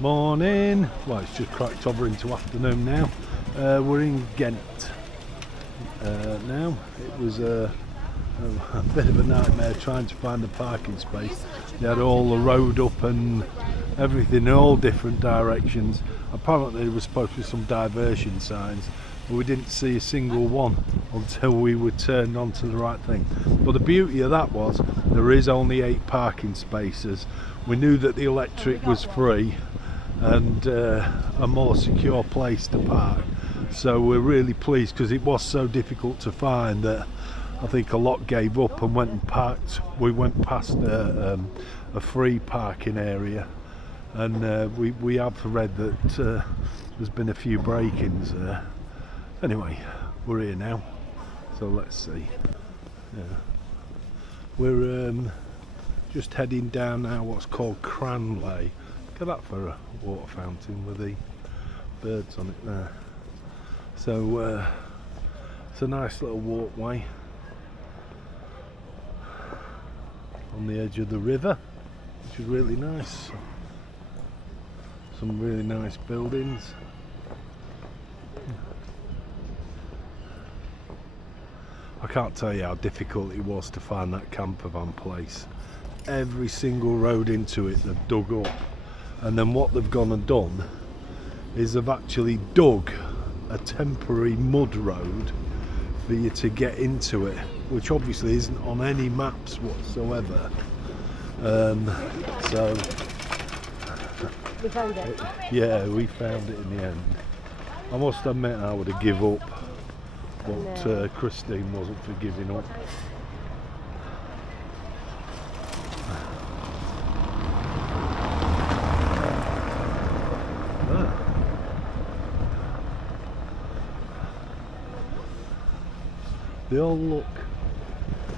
Morning. Well, it's just cracked over into afternoon now. We're in Ghent now. It was a bit of a nightmare trying to find a parking space. They had all the road up and everything in all different directions. Apparently there was supposed to be some diversion signs, but we didn't see a single one until we were turned onto the right thing. But the beauty of that was there is only 8 parking spaces. We knew that the electric was free and a more secure place to park, so we're really pleased, because it was so difficult to find that I think a lot gave up and went and parked. We went past a free parking area, and we have read that there's been a few break-ins there. Anyway, we're here now, so let's see. We're just heading down now what's called Cranleigh. Look at that for a water fountain with the birds on it there. So it's a nice little walkway on the edge of the river, which is really nice. Some really nice buildings. I can't tell you how difficult it was to find that camper van place. Every single road into it they've dug up, and then what they've gone and done is they've actually dug a temporary mud road for you to get into it, which obviously isn't on any maps whatsoever. So we found it. Yeah, we found it in the end. I must admit I would have give up, but Christine wasn't for giving up. They all look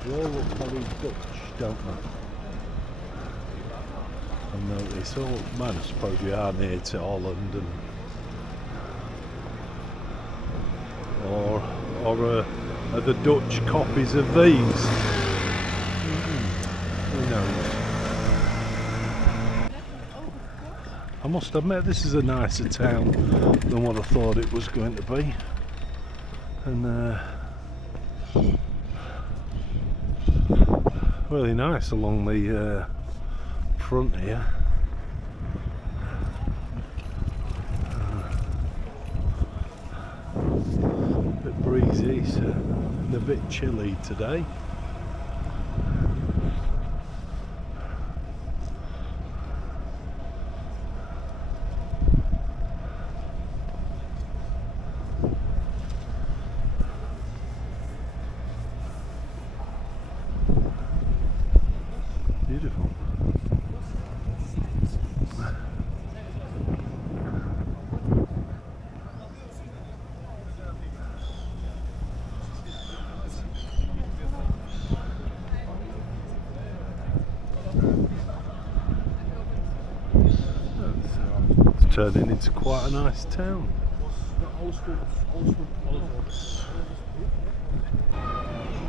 very Dutch, don't they? And it's all, man, I suppose we are near to Holland, and or are the Dutch copies of these? Who knows? I must admit, this is a nicer town than what I thought it was going to be, and really nice along the front here. A bit breezy and a bit chilly today. Beautiful. It's turning into quite a nice town.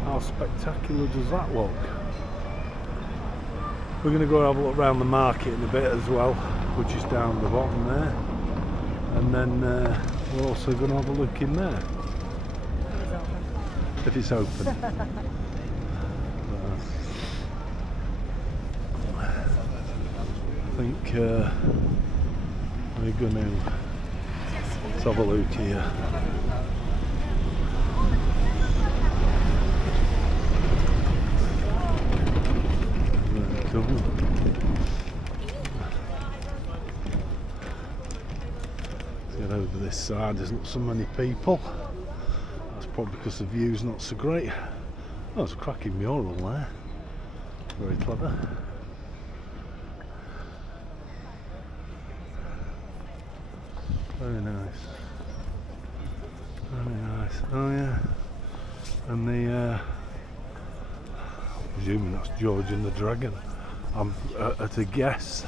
How spectacular does that look? We're going to go have a look around the market in a bit as well, which is down the bottom there, and then we're also going to have a look in there if it's open. I think we're going to let's have a look here. Cool. Let's get over this side. There's not so many people. That's probably because the view's not so great. Oh, it's a cracking mural there. Very clever. Very nice. Very nice. Oh yeah. And the I'm presuming that's George and the Dragon. I'm at a guess.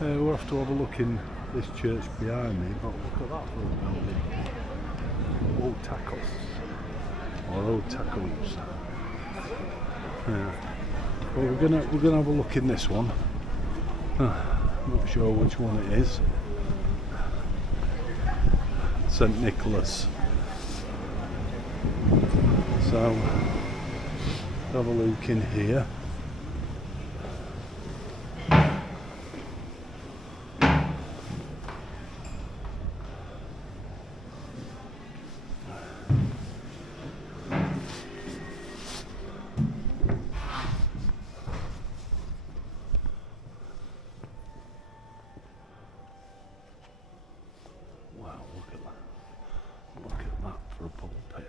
We'll have to have a look in this church behind me, but look at that for a building. Old Tacos. Or Old Tacos. Yeah. Well, we're gonna have a look in this one. Not sure which one it is. St Nicholas. So have a look in here. Wow, look at that. Look at that for a pulpit.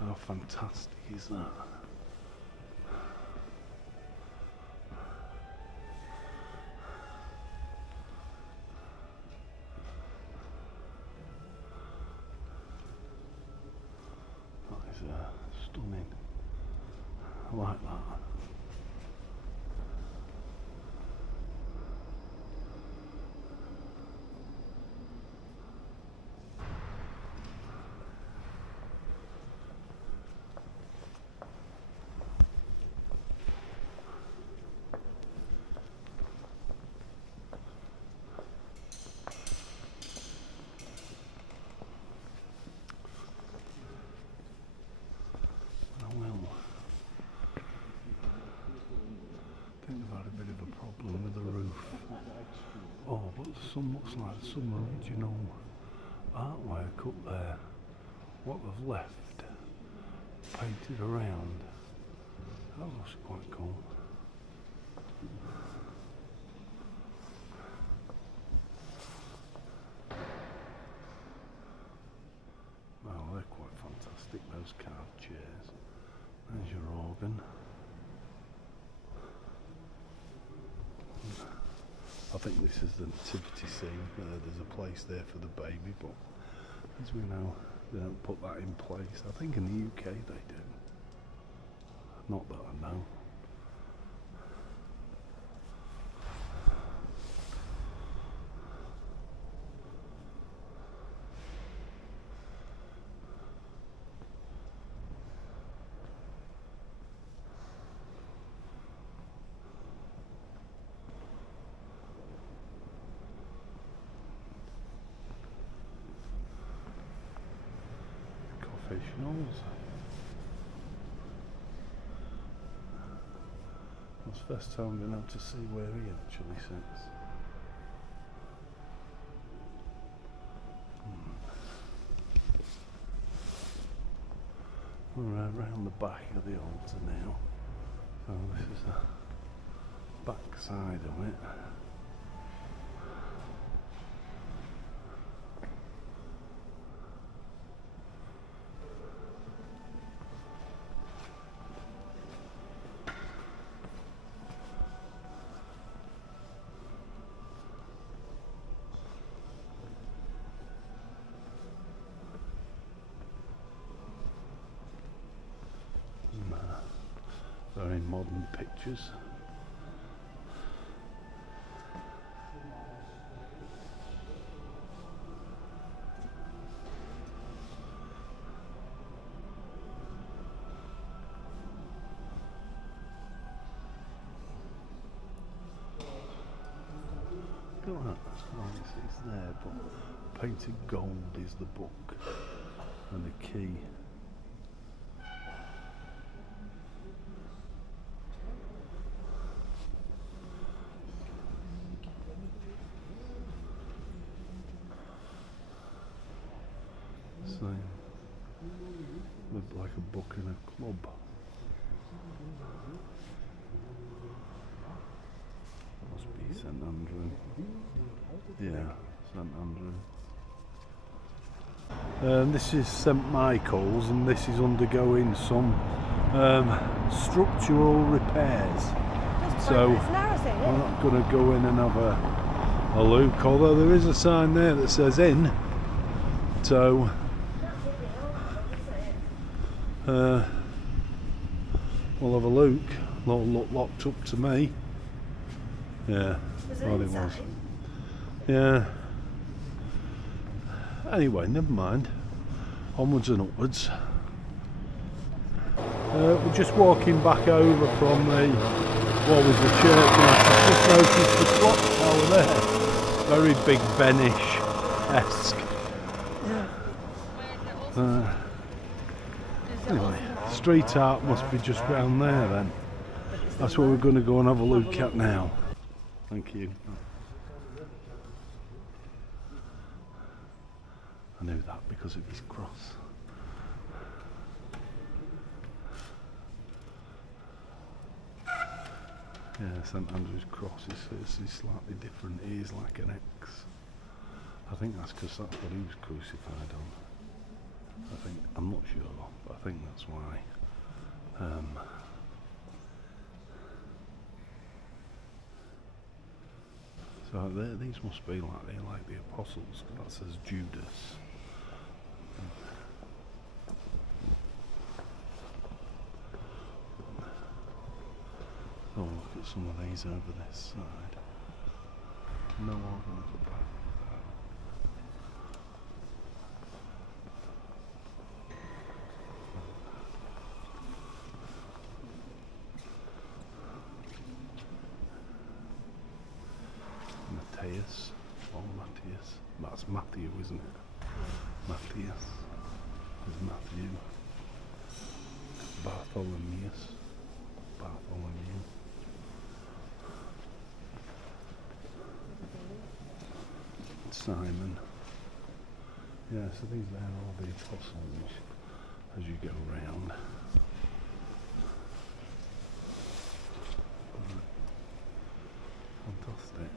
How fantastic is that? That is stunning. I like that. I think they've had a bit of a problem with the roof. Oh, but some looks like some original artwork up there. What they've left painted around. That looks quite cool. Oh, they're quite fantastic, those carved chairs. There's your organ. I think this is the nativity scene. There's a place there for the baby, but as we know, they don't put that in place. I think in the UK they do. Not that I know. Confessionals. It's the first time I've been able to see where he actually sits. We're around the back of the altar now. So this is the back side of it. Very modern pictures. Look at that. Oh, it's there, but painted gold is the book and the key. Same. Looked like a book in a club. Must be St Andrew. Yeah, St Andrew. This is St Michael's, and this is undergoing some structural repairs. So I'm not going to go in and have a look, although there is a sign there that says in. So we'll have a look. It'll look locked up to me. Yeah, thought it was. Yeah. Anyway, never mind. Onwards and upwards. We're just walking back over from the what was the church, and I just noticed the clock tower there. Very Big Ben-ish-esque. Anyway, street art must be just round there then. That's what we're going to go and have a look at now. Thank you. I knew that because of his cross. Yeah, St Andrew's cross is slightly different. It is like an X. I think that's because that's what he was crucified on. I think, I'm not sure, but I think that's why. So these must be like the apostles, 'cause that says Judas. Oh, look at some of these over this side. No organs about. Matthias, or Matthias. That's Matthew, isn't it? Matthias. There's Matthew. Bartholomeus. Bartholomew. Simon. Yeah, so these are all the apostles as you go round. Fantastic.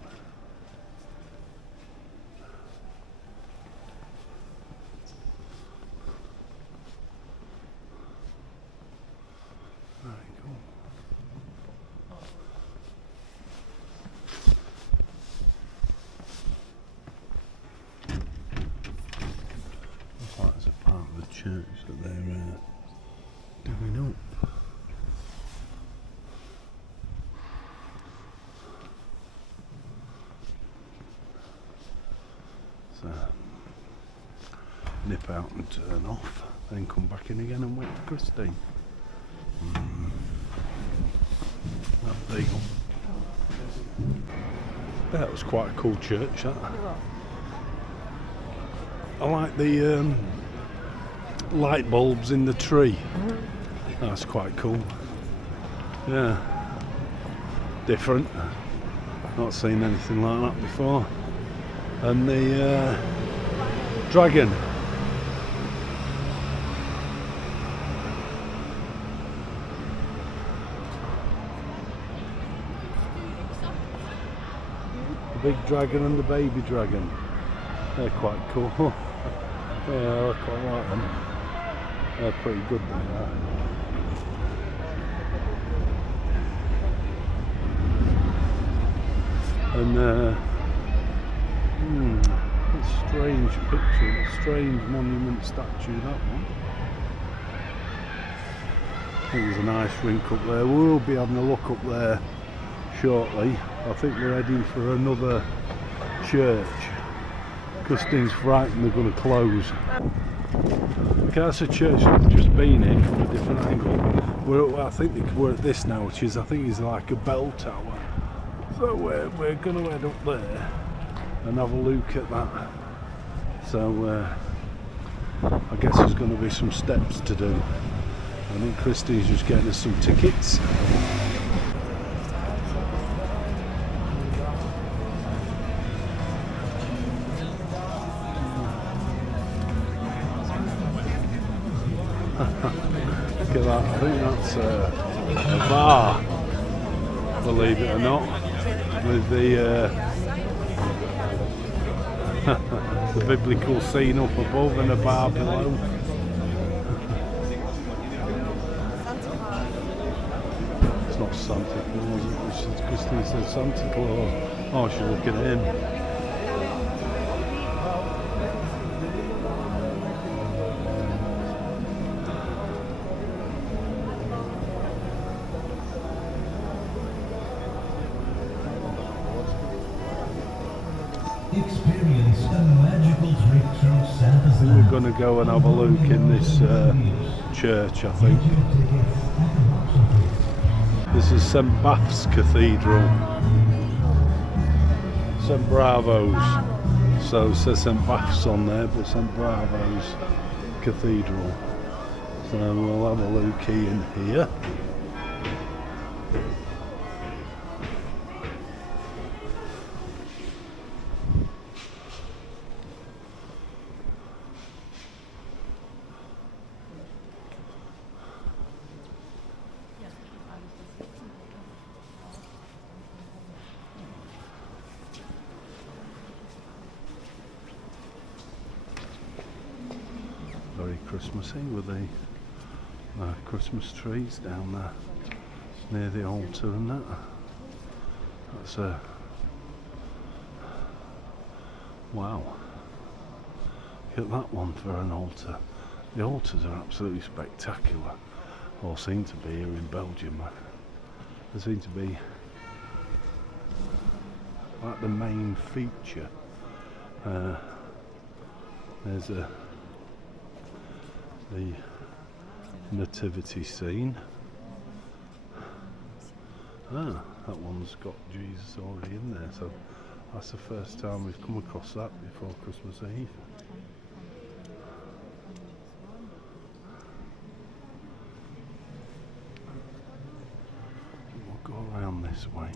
Very cool. Looks like there's a part of the church that they're doing up. So, nip out and turn off, then come back in again and wait for Christine. There you go. That was quite a cool church, that. I like the light bulbs in the tree. That's quite cool. Yeah. Different. Not seen anything like that before. And the dragon. The big dragon and the baby dragon. They're quite cool. Yeah, I quite like them. They're pretty good, they are. And a strange picture, a strange monument statue, that one. I think there's a nice rink up there. We'll be having a look up there shortly. I think we're heading for another church. Christine's frightened they're going to close. Okay, that's a church that we've just been in from a different angle. I think we're at this now, which is, I think is like a bell tower. So we're going to head up there and have a look at that. So I guess there's going to be some steps to do. I think Christine's just getting us some tickets. Look at that, I think that's a bar, believe it or not, with the the biblical scene up above and a bar below. It's not Santa Claus, it's Christine said Santa Claus. Oh, she's looking at him. Experience a magical trip through Santa's I think we're going to go and have a look in this church, I think. This is St Bath's Cathedral. St Bravo's. So it says St Bath's on there, but St Bravo's Cathedral. So we'll have a look in here. Very Christmassy with the Christmas trees down there near the altar and that. That's a wow. Look at that one for an altar. The altars are absolutely spectacular. Or seem to be here in Belgium. They seem to be like the main feature. There's the nativity scene. Ah, that one's got Jesus already in there, so that's the first time we've come across that before Christmas Eve. We'll go around this way.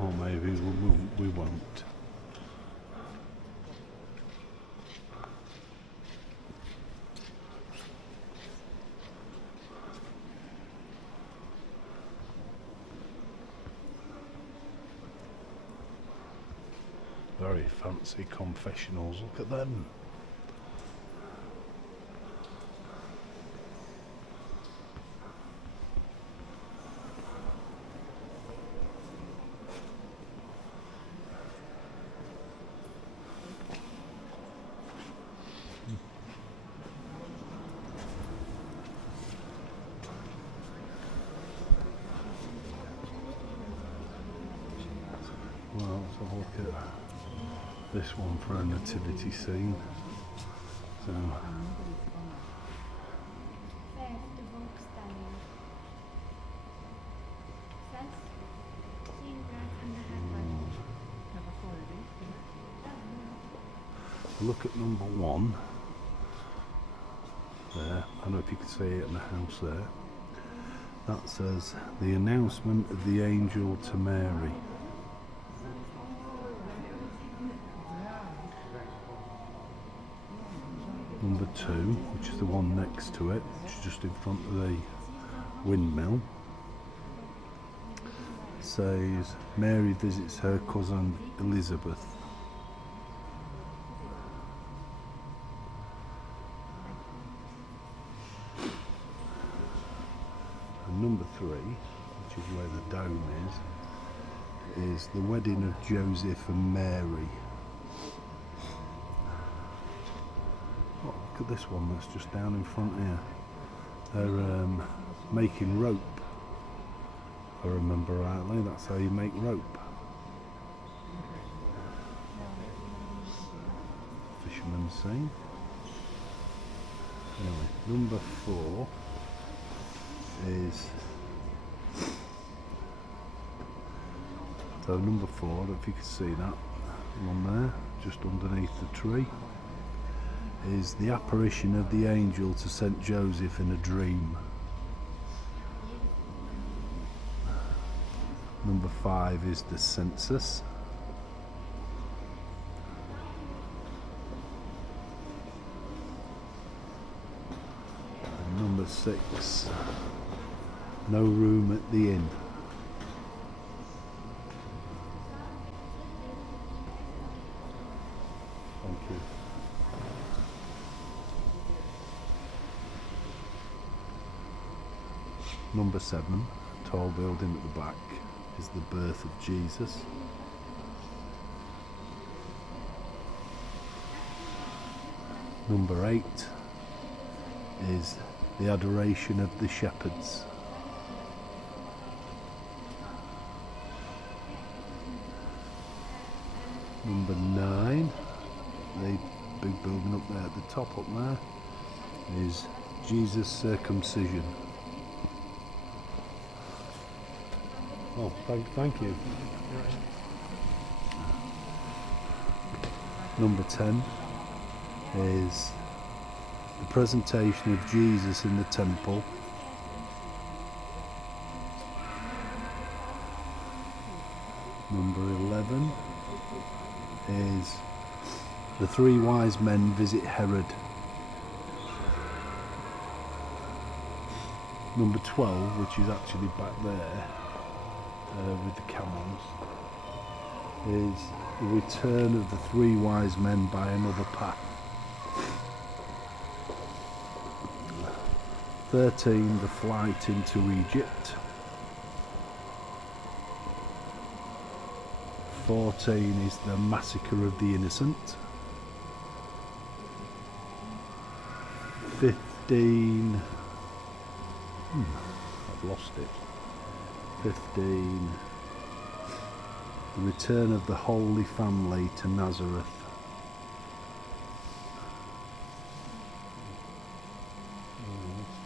Or maybe we won't. Very fancy confessionals, look at them. Well, let's have a look at this one for a nativity scene. So, look at number one there. I don't know if you can see it in the house there. That says the announcement of the angel to Mary. Number two, which is the one next to it, which is just in front of the windmill, says Mary visits her cousin Elizabeth. And number three, which is where the dome is the wedding of Joseph and Mary. Oh, look at this one that's just down in front here. They're making rope. If I remember rightly, that's how you make rope. Fisherman's scene. Anyway, number four is... So number four, I don't know if you can see that one there, just underneath the tree, is the apparition of the angel to St. Joseph in a dream. Number five is the census. And number six, no room at the inn. Thank you. Number seven, tall building at the back, is the birth of Jesus. Number eight is the adoration of the shepherds. Number 9, the big building up there at the top up there, is Jesus' circumcision. Oh, thank you. Number 10 is the presentation of Jesus in the temple. Number 11 is the 3 wise men visit Herod. Number 12, which is actually back there with the camels, is the return of the 3 wise men by another path. 13, the flight into Egypt. 14 is the massacre of the innocent. 15, I've lost it. 15, the return of the Holy Family to Nazareth.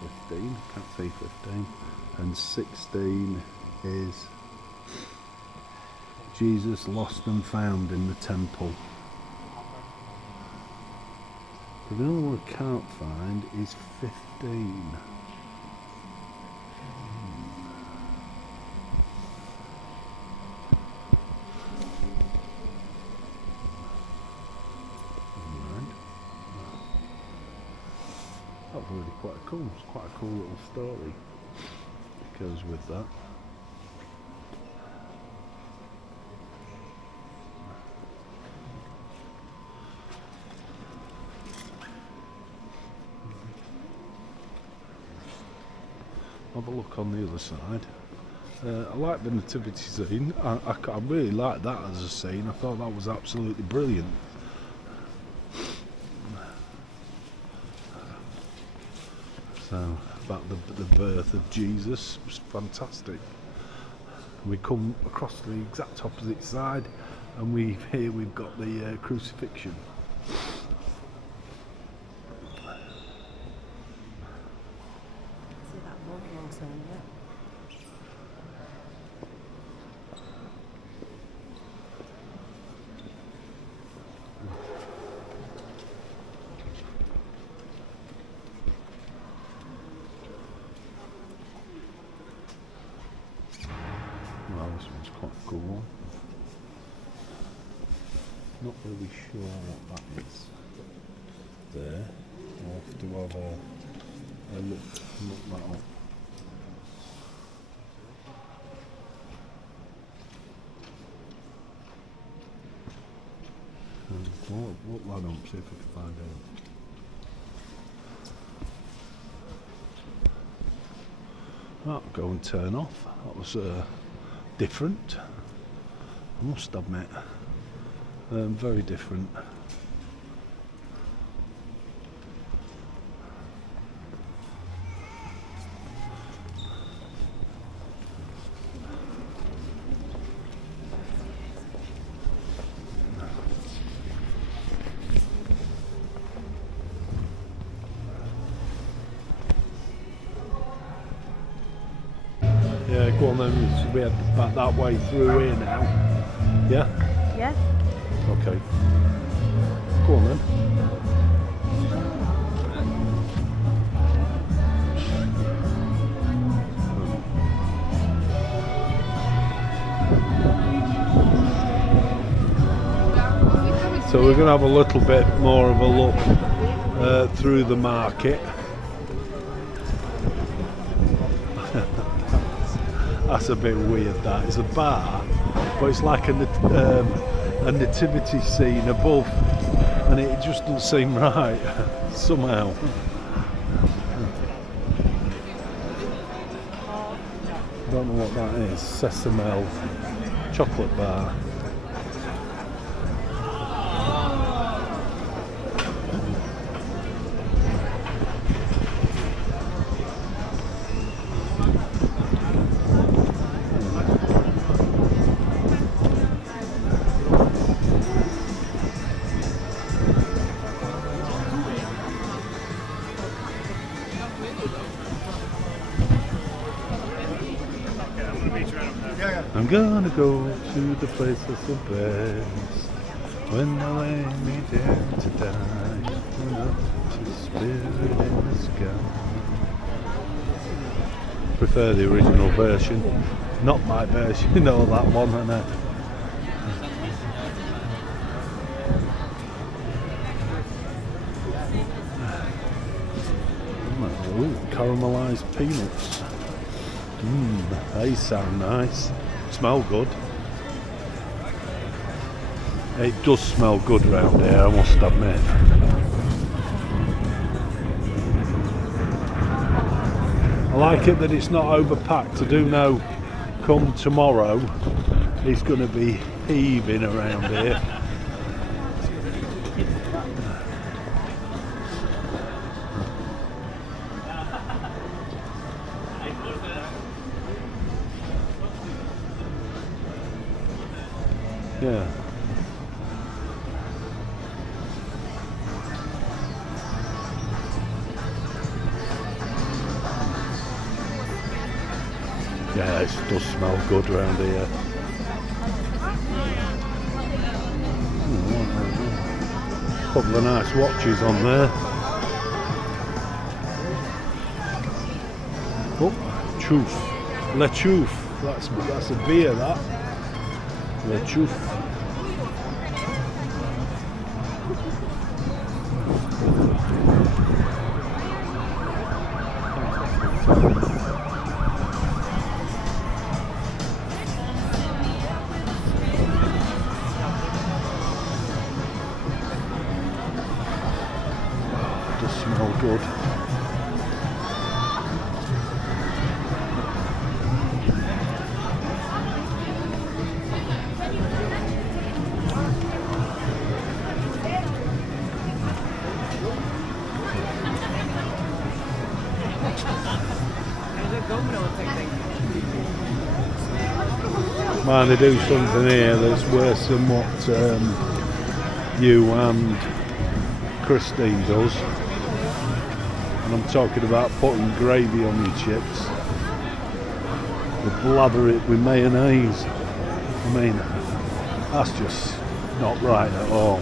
That's 15, can't say 15. And 16 is Jesus lost and found in the temple. But the only one I can't find is 15. That's really quite cool. It's quite a cool little story that goes with that. Have a look on the other side. I like the nativity scene. I really like that as a scene. I thought that was absolutely brilliant. So about the birth of Jesus was fantastic. We come across to the exact opposite side, and here we've got the crucifixion. Well, this one's quite a cool one. Not really sure what that is there. I'll have to have a look that up. Look that up, see if I can find out. That'll go and turn off. That was different, I must admit. Very different. Yeah, go on then, so we head back that way through here now. Yeah? Yeah? Okay. Go on then. So we're going to have a little bit more of a look through the market. That's a bit weird, that. It's a bar, but it's like a nativity scene above, and it just doesn't seem right, somehow. I don't know what that is. Sesame chocolate bar. I'm gonna go to the place that's the best. When they lay me down to die, to the spirit in the sky. Prefer the original version, not my version, you know that one, I know. Ooh, caramelised peanuts. They sound nice. Smell good. It does smell good round here, I must admit. I like it that it's not overpacked. I do know come tomorrow it's going to be heaving around here. Yeah. Yeah, it does smell good around here. Couple of nice watches on there. Oh, Chouf. Le Chouf. That's a beer, that. Le Chouf. Does smell good. Man, they do something here that's worse than what you and Christine does. And I'm talking about putting gravy on your chips. They blather it with mayonnaise. I mean, that's just not right at all.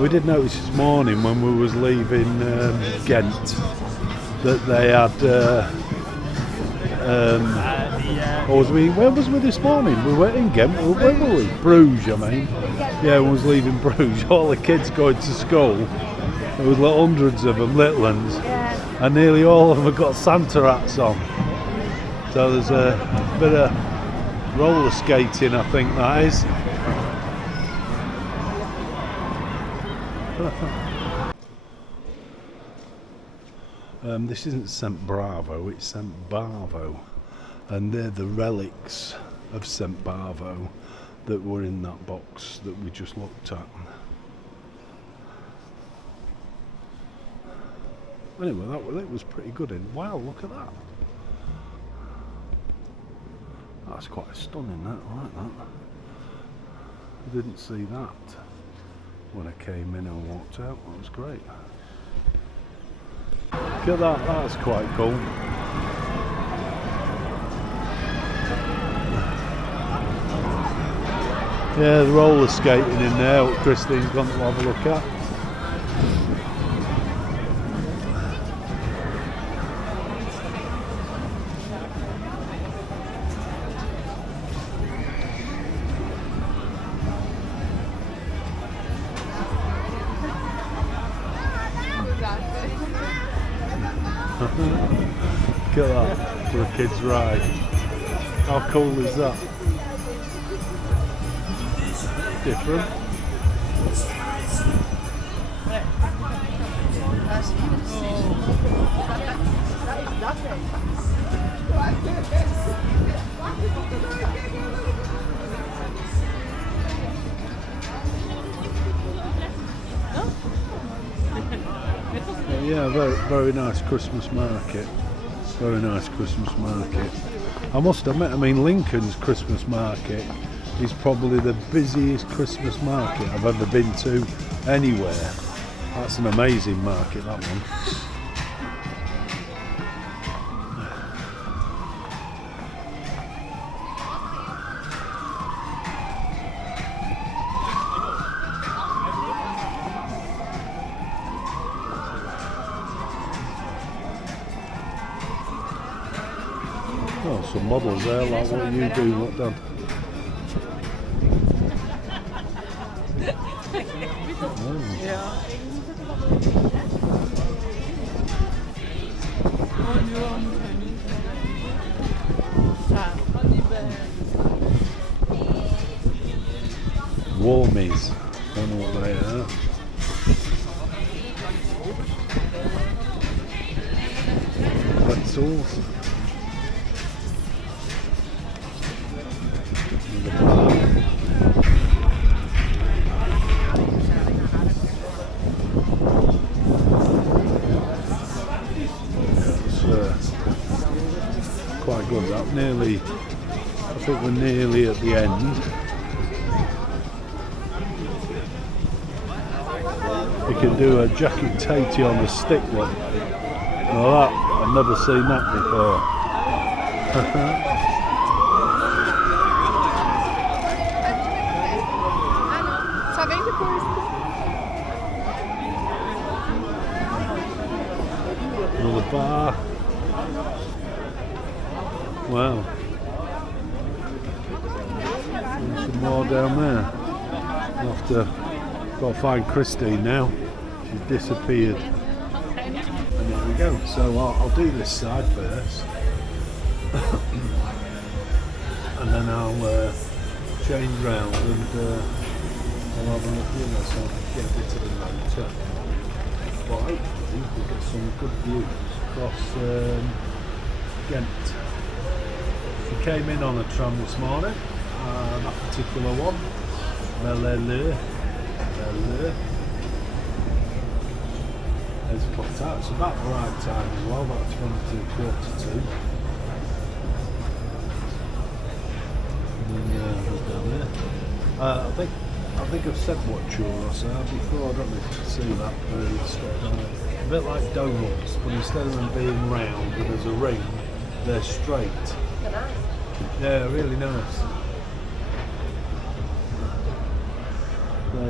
We did notice this morning when we was leaving Ghent that they had where was we this morning? We weren't in Ghent, where were we? Bruges, I mean. Yeah, we was leaving Bruges. All the kids going to school. There was like hundreds of them, little ones, and nearly all of them have got Santa hats on. So there's a bit of roller skating, I think that is. This isn't St. Bravo, it's St. Bavo, and they're the relics of St. Bavo that were in that box that we just looked at. Anyway, that was pretty good. Wow, look at that. That's quite stunning, that, I like that. I didn't see that when I came in and walked out. That was great. Look at that, that's quite cool. Yeah, the roller skating in there, what Christine's gone to have a look at. Look at that, for a kid's ride. How cool is that? Different. Yeah, very nice Christmas market. Very nice Christmas market. I must admit, I mean, Lincoln's Christmas market is probably the busiest Christmas market I've ever been to anywhere. That's an amazing market, that one. Oh, some models there, like what you do, what done. Warmies, don't know what they are. Pretzels. And the bar. It's quite good. That nearly. I think we're nearly at the end. You can do a jacket tatey on a stick one. Now that, I've never seen that before. Another bar. Wow. And some more down there. I'll have to go find Christine now. She's disappeared. And there we go. So I'll do this side first. And then I'll change round and I'll have a look, you know, so I can get a bit of the motor. But hopefully we'll get some good views across Ghent. We came in on a tram this morning, that particular one. It's clocked out. It's about the right time as well, about 22:45. And then we're down there. I think I've said what churros are before. I don't know if you can see that, but it's a bit like donuts, but instead of them being round and there's a ring, they're straight. Yeah, really nice. So,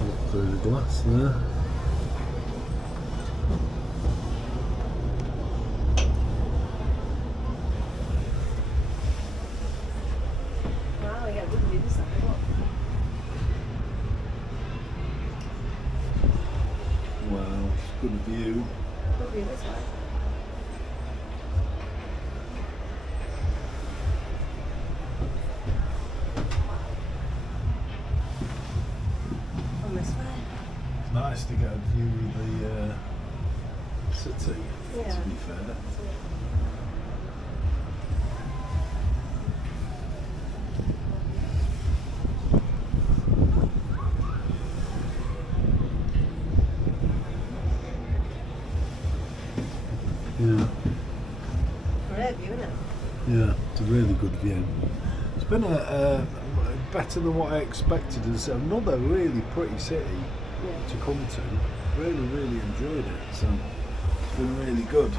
look through the glass there. Wow, yeah, good view this side. Wow, it's good view. Good view this way. On this way. It's nice to get a view of the city, Yeah. to be fair. Yeah. Great view, isn't it? Yeah, it's a really good view. It's been a better than what I expected. It's another really pretty city to come to. Really, really enjoyed it. So it's been really good.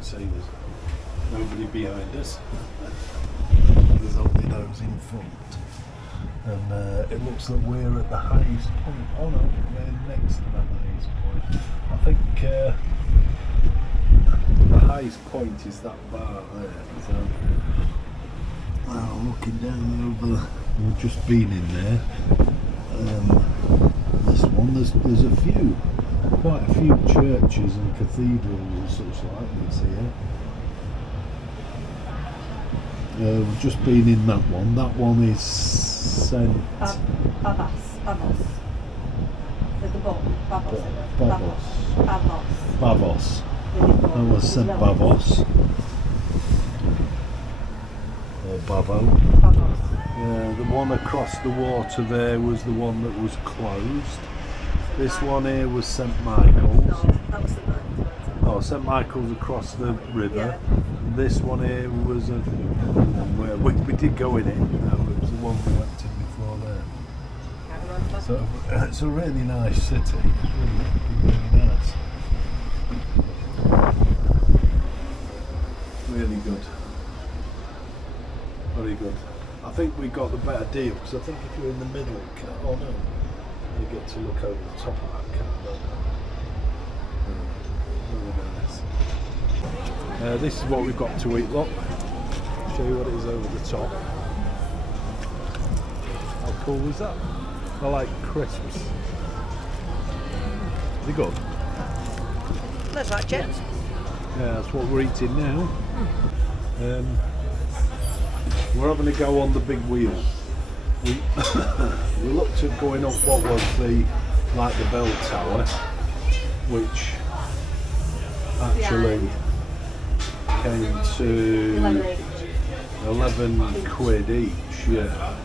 See, there's nobody behind us. There's only those in front. And it looks like we're at the highest point. Oh no, we're next to the highest point. I think the highest point is that bar there. So, well, looking down over the, we've just been in there. This one, there's a few. Quite a few churches and cathedrals and such like this here. We've just been in that one. That one is St. Babas. Pavos. With the boat. Pavos. Pavos. Pavos. Bavos. With the boat. That was St. No. Bavos. Or Bavo. Pavos. The one across the water there was the one that was closed. This one here was St. Michael's. No, that was the night. Oh, St. Michael's across the river. Yeah. This one here was a one where we did go in it. It was the one we went to before there. So it's a really nice city. It's really nice. Really good. Very good. I think we got the better deal because I think if you're in the middle, oh no, you get to look over the top of that cat, don't you? Really nice. This is what we've got to eat, look. Show you what it is over the top. How cool is that? I like crisps. Are they good? That's like chips. Yeah, that's what we're eating now. We're having to go on the big wheel. We we looked at going up what was the bell tower, which actually came to 11 quid each, yeah.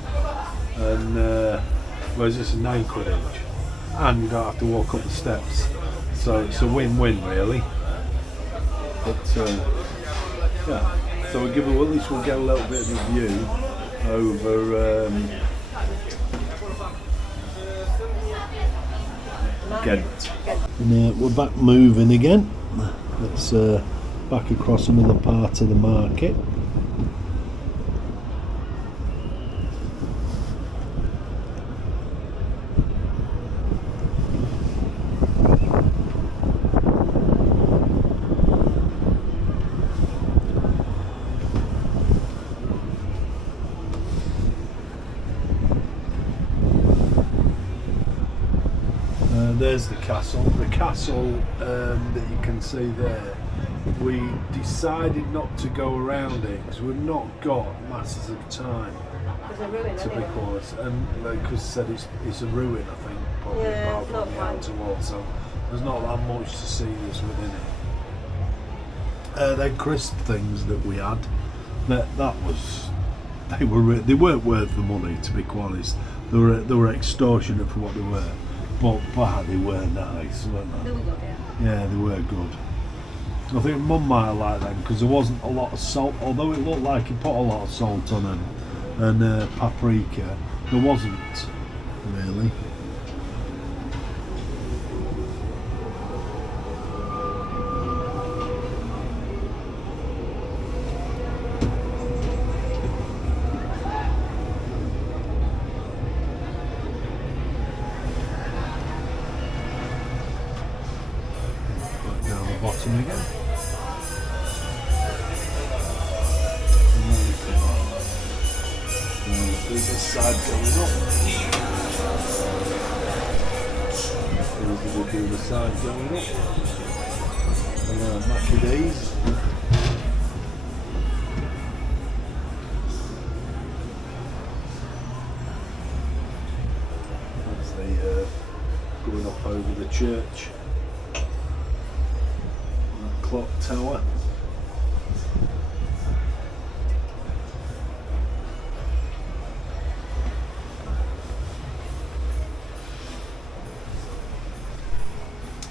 And whereas this is 9 quid each, and you don't have to walk up the steps, so it's a win-win really. But yeah, so we'll give it, at least we'll get a little bit of a view over Ghent. And we're back moving again. Let's back across another part of the market. There's the castle. The castle that you can see there, we decided not to go around it because we've not got masses of time, There's a ruin to be anyway. honest. And like Chris said, it's a ruin, I think, probably Yeah, apart it's from not the fun. outer wall, so there's not that much to see that's within it. They crisp things that we had, that was, they weren't worth the money, to be quite honest. They were extortionate for what they were. But they were nice, weren't they? They were good, yeah. Yeah, they were good. I think Mum might have liked them because there wasn't a lot of salt, although it looked like he put a lot of salt on them, and paprika, there wasn't really. Down the bottom again. Do this side going up. We'll do the side going up. And Macadamia. That's the going up over the church. Clock tower.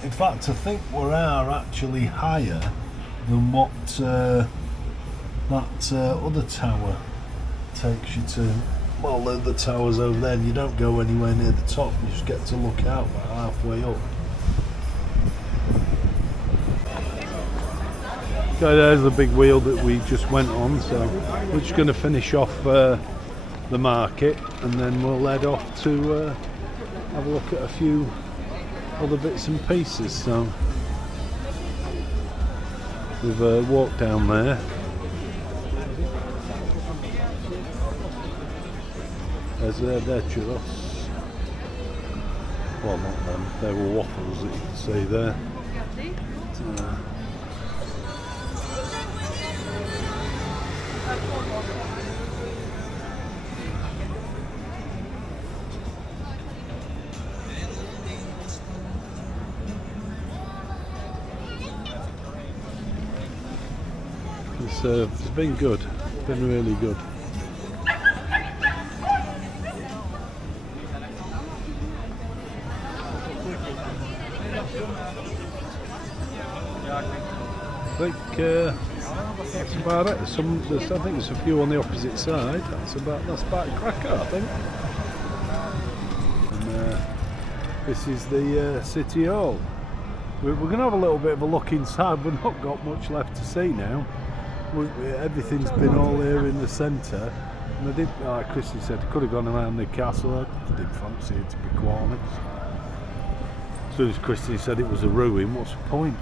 In fact, I think we are actually higher than what that other tower takes you to. Well, the tower's over there, and you don't go anywhere near the top. You just get to look out about halfway up. So there's the big wheel that we just went on, so we're just going to finish off the market and then we'll head off to have a look at a few other bits and pieces. So we've walked down there. There's their churros. Well, not them, they were waffles that you can see there. It's been good. It's been really good. I think that's about it. I think there's a few on the opposite side. That's about a cracker, I think. And this is the City Hall. We're going to have a little bit of a look inside. We've not got much left to see now. Everything's been all here in the centre. And I did, like Christy said, could have gone around the castle. I didn't fancy it, to be quite honest. As soon as Christy said it was a ruin, what's the point?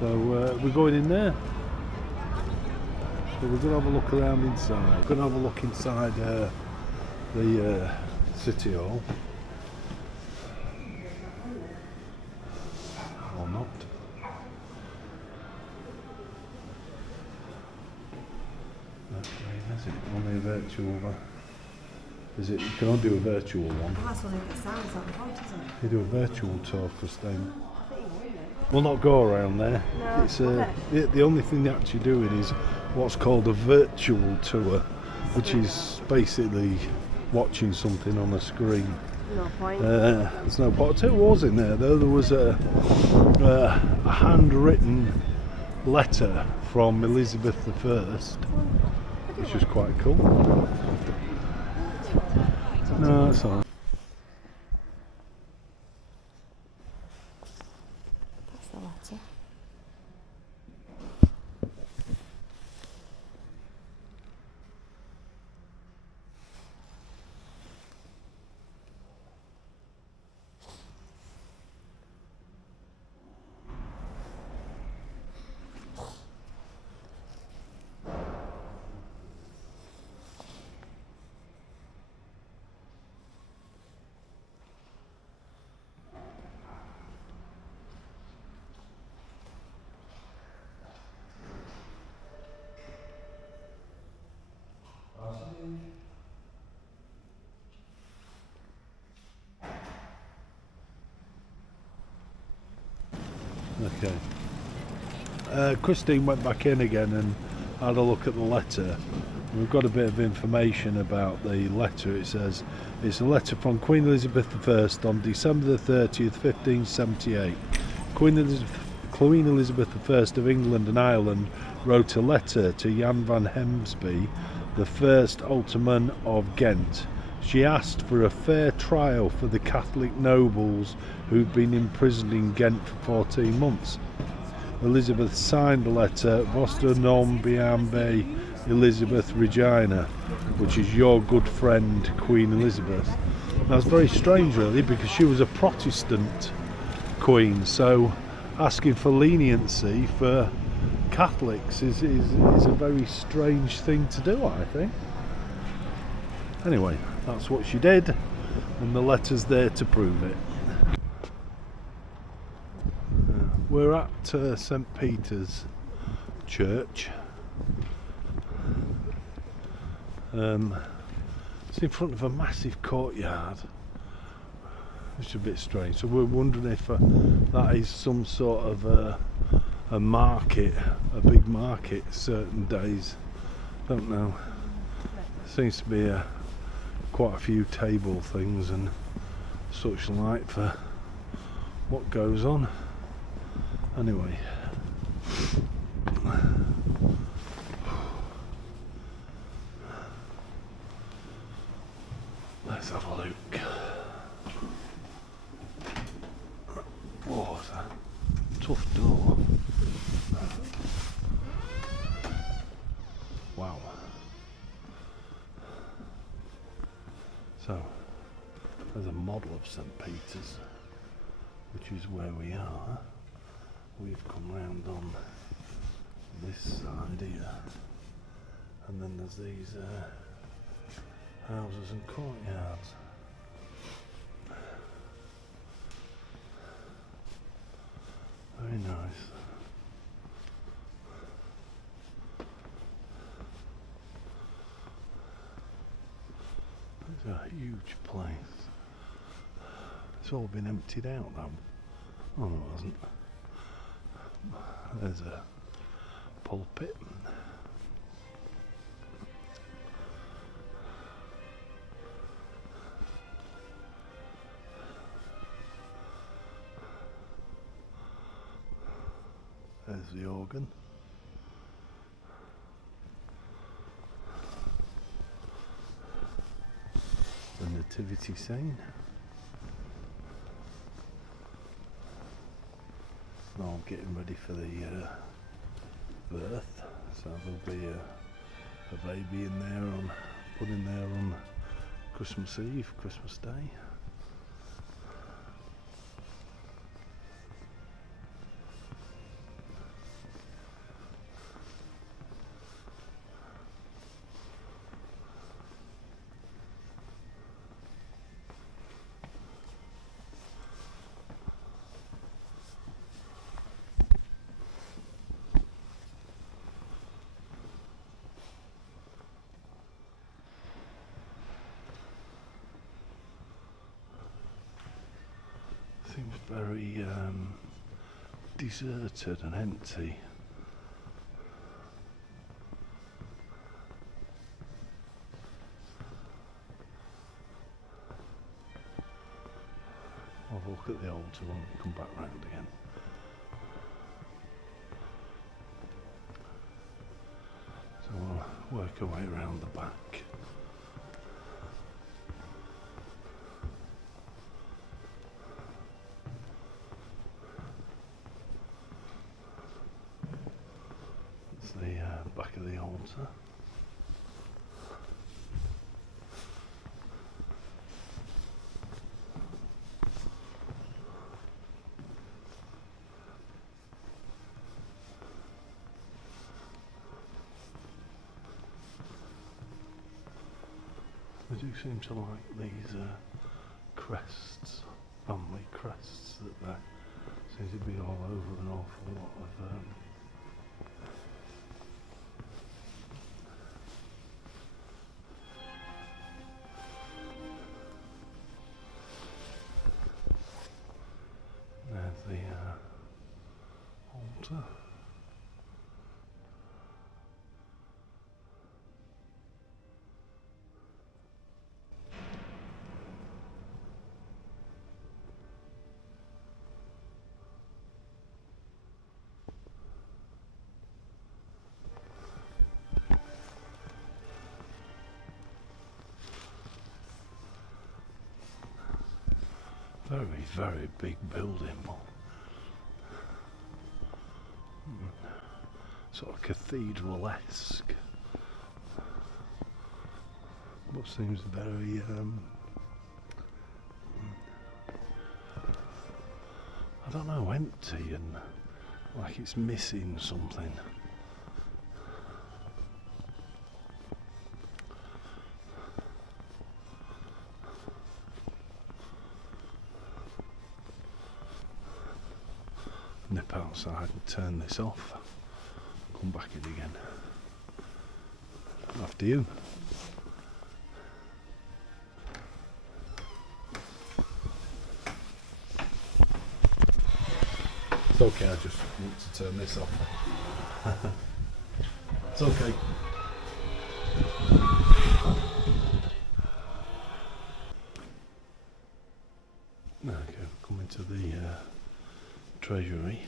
So we're going in there. So we're going to have a look around inside. We're going to have a look inside the City Hall. Or not. Is it only a virtual? Is it? You can only do a virtual one. Well, that's one of the sounds on the front, isn't it? You do a virtual tour, Christine. We'll not go around there. No, It's the only thing they're actually doing is what's called a virtual tour, which is basically watching something on a screen. No point. There's no point. I'll tell you what was in there though. There was a handwritten letter from Elizabeth I, which was quite cool. No, that's all right. That's the letter. Okay. Christine went back in again and had a look at the letter. We've got a bit of information about the letter. It says it's a letter from Queen Elizabeth I on December the 30th, 1578. Queen Elizabeth I of England and Ireland wrote a letter to Jan van Hemsby, the first Alderman of Ghent. She asked for a fair trial for the Catholic nobles who'd been imprisoned in Ghent for 14 months. Elizabeth signed the letter Vostra nom biambe Elizabeth Regina, which is your good friend Queen Elizabeth. That's very strange really, because she was a Protestant queen, so asking for leniency for Catholics is a very strange thing to do, I think. Anyway, that's what she did, and the letter's there to prove it. We're at St. Peter's Church. It's in front of a massive courtyard, which is a bit strange. So we're wondering if that is some sort of a market, a big market certain days. Don't know. Seems to be quite a few table things and such like for what goes on. Anyway, let's have a look. Oh, it's a tough door. Wow. So, there's a model of St. Peter's, which is where we are. We've come round on this side here, and then there's these houses and courtyards. Very nice. It's a huge place. It's all been emptied out now. Oh no, it hasn't. There's pulpit. There's the organ. The nativity scene. Now I'm getting ready for the birth, so there'll be a baby in there put in there on Christmas Eve, Christmas Day. Seems very deserted and empty. I'll look at the altar and come back round again. So we'll work our way around the back. That's the back of the altar. They do seem to like these crests, family crests, that there seems to be all over an awful lot of there's the altar. Very, very big building. Sort of cathedral-esque. But seems very I don't know, empty and like it's missing something. Nip outside and turn this off. Come back in again. After you. It's okay, I just need to turn this off. It's okay. Okay, come into the treasury.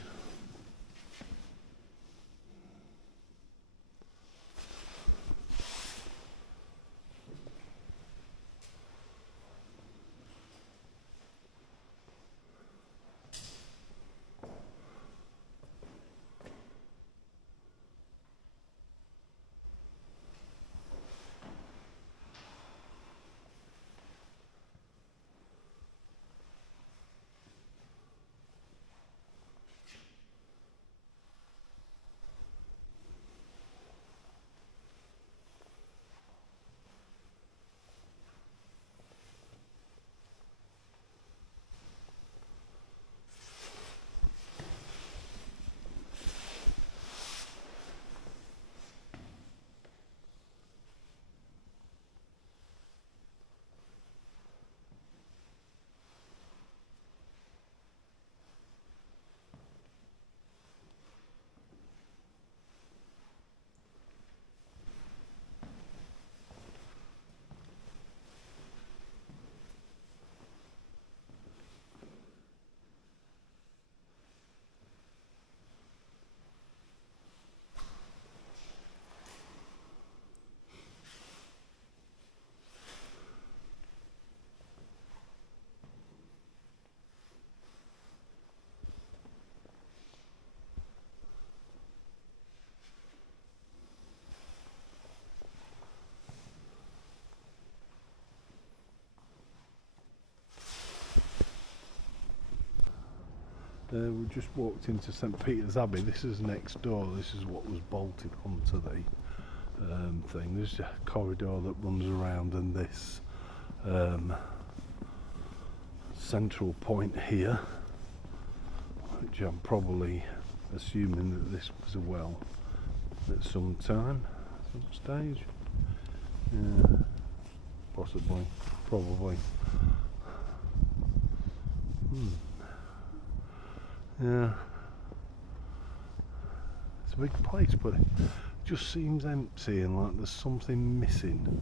We just walked into St Peter's Abbey. This is next door. This is what was bolted onto the thing. There's a corridor that runs around, and this central point here, which I'm probably assuming that this was a well at some time, some stage. Yeah, possibly, probably. Yeah, it's a big place, but it just seems empty and like there's something missing.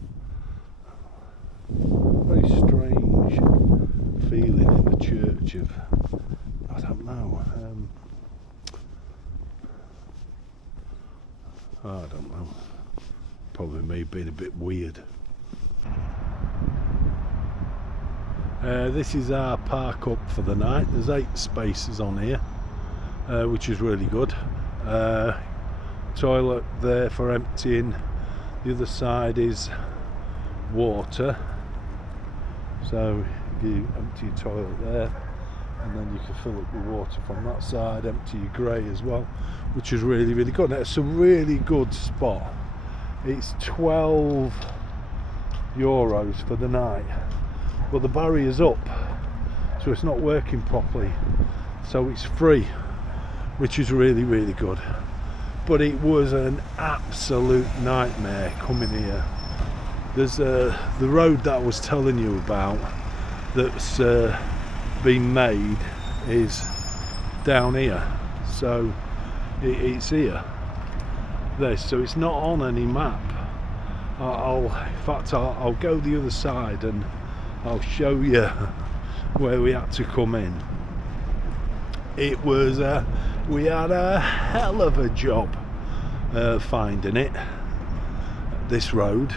Very strange feeling in the church of, I don't know, I don't know, probably me being a bit weird. This is our park up for the night. There's 8 spaces on here, which is really good. Toilet there for emptying. The other side is water, so you empty your toilet there, and then you can fill up your water from that side, empty your grey as well, which is really, really good. It's a really good spot. It's €12 for the night, but the barrier's up, so it's not working properly, so it's free, which is really, really good. But it was an absolute nightmare coming here. There's the road that I was telling you about that's been made is down here, so it's here. So it's not on any map. In fact I'll go the other side and I'll show you where we had to come in. It was we had a hell of a job finding it, this road.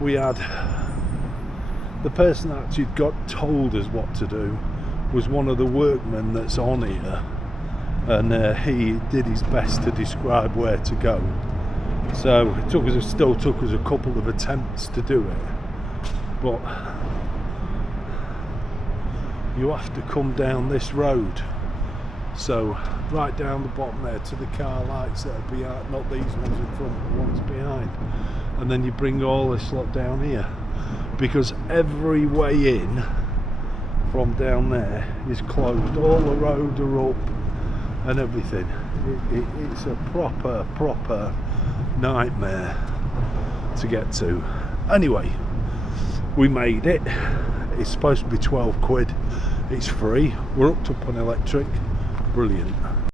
We had the person that actually told us what to do was one of the workmen that's on here, and he did his best to describe where to go. So it still took us a couple of attempts to do it, but you have to come down this road. So right down the bottom there to the car lights that are behind, not these ones in front, the ones behind, and then you bring all this lot down here, because every way in from down there is closed. All the roads are up and everything. It's a proper nightmare to get to. Anyway, we made it. It's supposed to be £12. It's free. We're hooked up on electric. Brilliant.